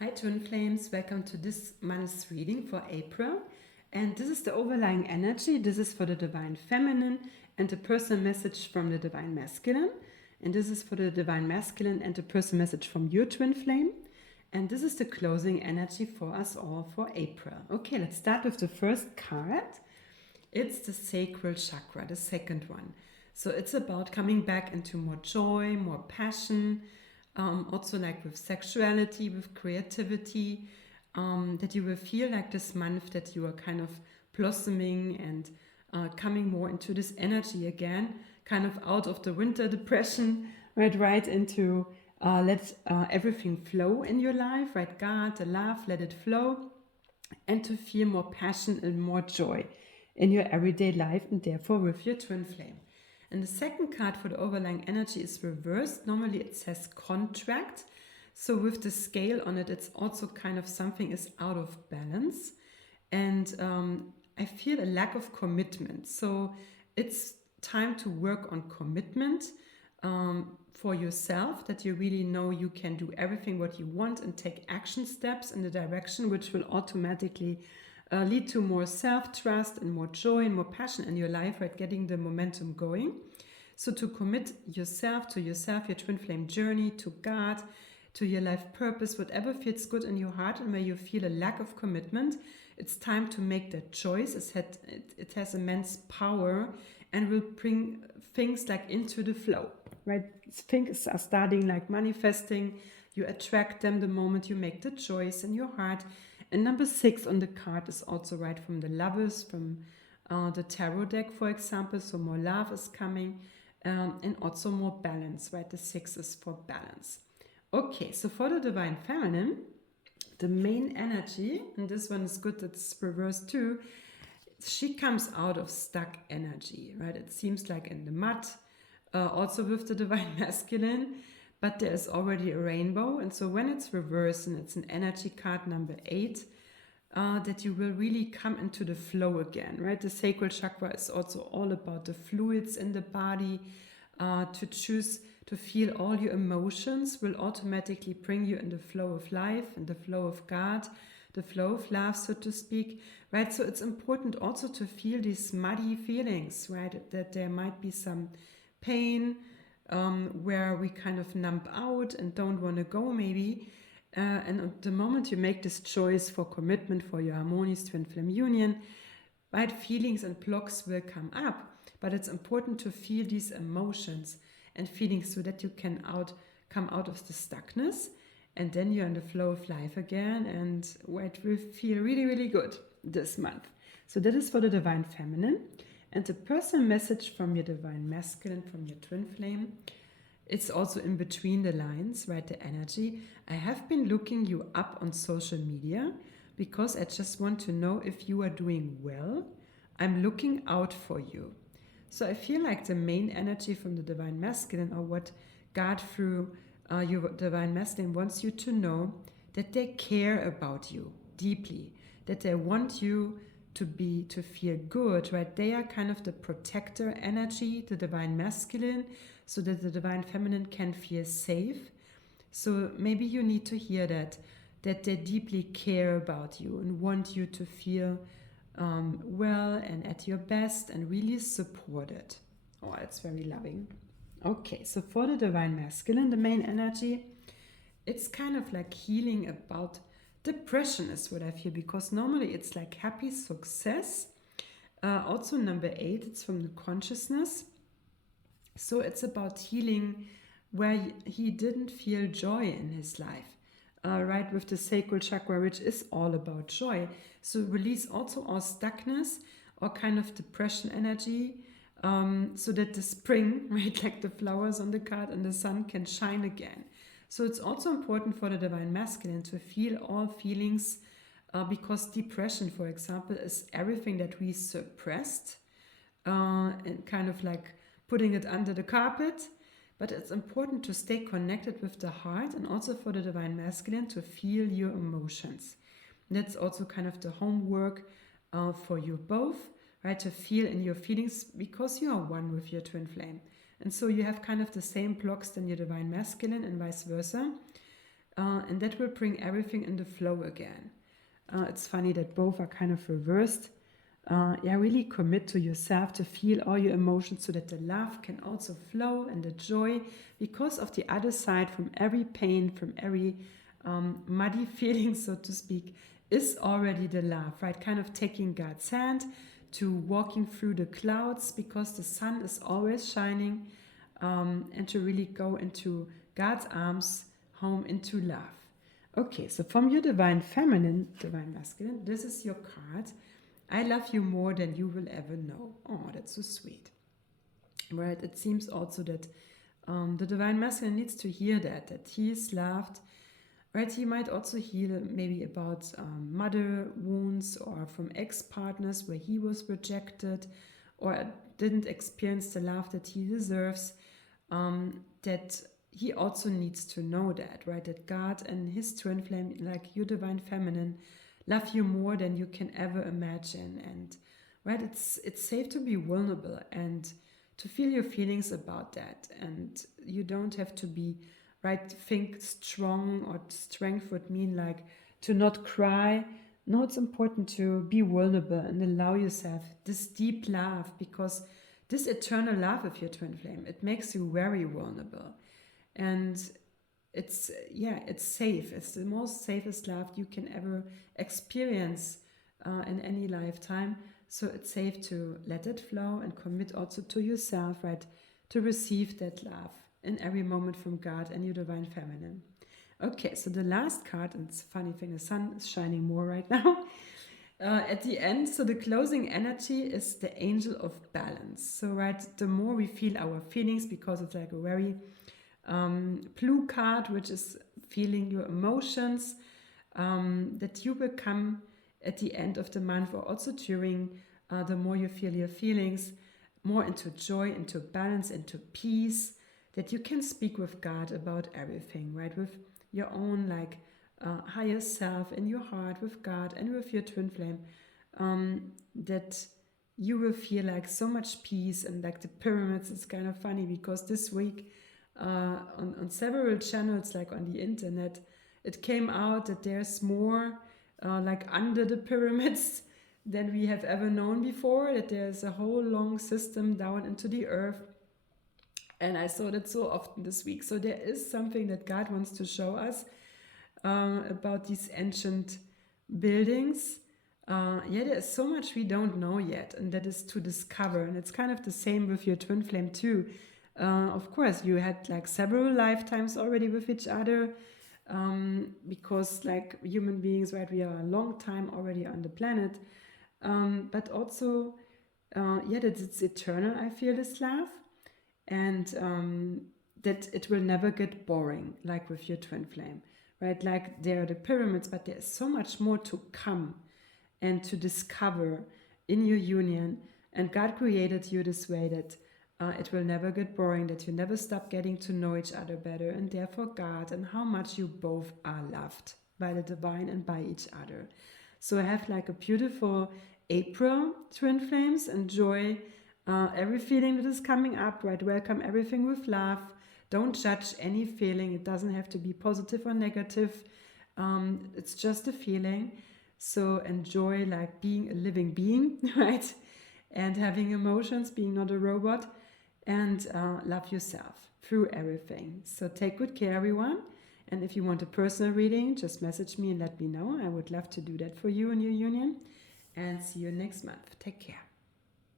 Hi Twin Flames, welcome to this month's reading for April. And this is the overlying energy. This is for the Divine Feminine and the personal message from the Divine Masculine. And this is for the Divine Masculine and the personal message from your Twin Flame. And this is the closing energy for us all for April. Okay, let's start with the first card. It's the Sacral Chakra, the second one. So it's about coming back into more joy, more passion, also like with sexuality, with creativity, that you will feel like this month that you are kind of blossoming and coming more into this energy again, kind of out of the winter depression, right into let everything flow in your life, right? God, the love, let it flow, and to feel more passion and more joy in your everyday life and therefore with your twin flame. And the second card for the overlying energy is reversed. Normally it says contract. So with the scale on it, it's also kind of something is out of balance. And I feel a lack of commitment. So it's time to work on commitment for yourself, that you really know you can do everything what you want and take action steps in the direction which will automatically lead to more self-trust and more joy and more passion in your life, right? Getting the momentum going. So to commit yourself to yourself, your twin flame journey, to God, to your life purpose, whatever feels good in your heart and where you feel a lack of commitment, it's time to make that choice. It has immense power and will bring things like into the flow, right? Things are starting like manifesting. You attract them the moment you make the choice in your heart. And number 6 on the card is also right from the Lovers, from the tarot deck, for example. So more love is coming and also more balance, right? The 6 is for balance. Okay, so for the Divine Feminine, the main energy, and this one is good, it's reversed too, she comes out of stuck energy, right? It seems like in the mud, also with the Divine Masculine, but there is already a rainbow. And so when it's reversed, and it's an energy card number 8, that you will really come into the flow again, right? The sacral chakra is also all about the fluids in the body. To choose to feel all your emotions will automatically bring you in the flow of life, in the flow of God, the flow of love, so to speak, right? So it's important also to feel these muddy feelings, right? That there might be some pain, where we kind of numb out and don't want to go maybe. And the moment you make this choice for commitment for your Harmonious Twin Flame Union, right, feelings and blocks will come up. But it's important to feel these emotions and feelings so that you can come out of the stuckness, and then you're in the flow of life again, and it will feel really, really good this month. So that is for the Divine Feminine. And the personal message from your Divine Masculine, from your Twin Flame, it's also in between the lines, right, the energy. I have been looking you up on social media because I just want to know if you are doing well. I'm looking out for you. So I feel like the main energy from the Divine Masculine, or what God through your Divine Masculine wants you to know, that they care about you deeply, that they want you to feel good, right? They are kind of the protector energy, the Divine Masculine, so that the Divine Feminine can feel safe. So maybe you need to hear that they deeply care about you and want you to feel well and at your best and really supported. Oh, it's very loving. Okay, so for the Divine Masculine, the main energy, it's kind of like healing about depression is what I feel, because normally it's like happy success. Also number 8, it's from the consciousness. So it's about healing where he didn't feel joy in his life. Right, with the sacral chakra, which is all about joy. So release also all stuckness or kind of depression energy, so that the spring, right, like the flowers on the card and the sun, can shine again. So it's also important for the Divine Masculine to feel all feelings, because depression, for example, is everything that we suppressed, and kind of like putting it under the carpet. But it's important to stay connected with the heart, and also for the Divine Masculine to feel your emotions. That's also kind of the homework for you both, right? To feel in your feelings, because you are one with your twin flame. And so you have kind of the same blocks than your Divine Masculine and vice versa. and that will bring everything in the flow again. It's funny that both are kind of reversed. Really commit to yourself to feel all your emotions so that the love can also flow and the joy, because of the other side, from every pain, from every muddy feeling, so to speak, is already the love, right? Kind of taking God's hand to walking through the clouds, because the sun is always shining, and to really go into God's arms, home into love. Okay, so from your divine feminine, divine masculine, this is your card. I love you more than you will ever know. Oh, that's so sweet. Right, it seems also that the divine masculine needs to hear that he is loved. Right, he might also heal maybe about mother wounds, or from ex-partners where he was rejected or didn't experience the love that he deserves. That he also needs to know that, right? That God and his twin flame, like your divine feminine, love you more than you can ever imagine. And right, it's safe to be vulnerable and to feel your feelings about that. And you don't have to be, right, think strong, or strength would mean like to not cry. No, it's important to be vulnerable and allow yourself this deep love, because this eternal love of your twin flame, it makes you very vulnerable. And it's safe. It's the most safest love you can ever experience in any lifetime. So it's safe to let it flow and commit also to yourself, right, to receive that love in every moment from God and your divine feminine. Okay, so the last card, and it's a funny thing, the sun is shining more right now. At the end, so the closing energy is the angel of balance. So right, the more we feel our feelings, because it's like a very blue card, which is feeling your emotions, that you become at the end of the month, or also during the more you feel your feelings, more into joy, into balance, into peace, that you can speak with God about everything, right? With your own like higher self in your heart, with God and with your twin flame, that you will feel like so much peace. And like the pyramids, it's kind of funny because this week on several channels, like on the internet, it came out that there's more like under the pyramids than we have ever known before, that there's a whole long system down into the earth. And I saw that so often this week. So there is something that God wants to show us about these ancient buildings. There's so much we don't know yet, and that is to discover. And it's kind of the same with your twin flame too. Of course, you had like several lifetimes already with each other, because like human beings, right, we are a long time already on the planet. But also, that it's eternal, I feel, this love. And that it will never get boring, like with your twin flame, right? Like there are the pyramids, but there's so much more to come and to discover in your union. And God created you this way that it will never get boring, that you never stop getting to know each other better, and therefore God, and how much you both are loved by the divine and by each other. So have like a beautiful April, twin flames. Enjoy every feeling that is coming up, right? Welcome everything with love. Don't judge any feeling. It doesn't have to be positive or negative. It's just a feeling. So enjoy like being a living being, right? And having emotions, being not a robot, and love yourself through everything. So take good care, everyone. And if you want a personal reading, just message me and let me know. I would love to do that for you and your union. And see you next month. Take care.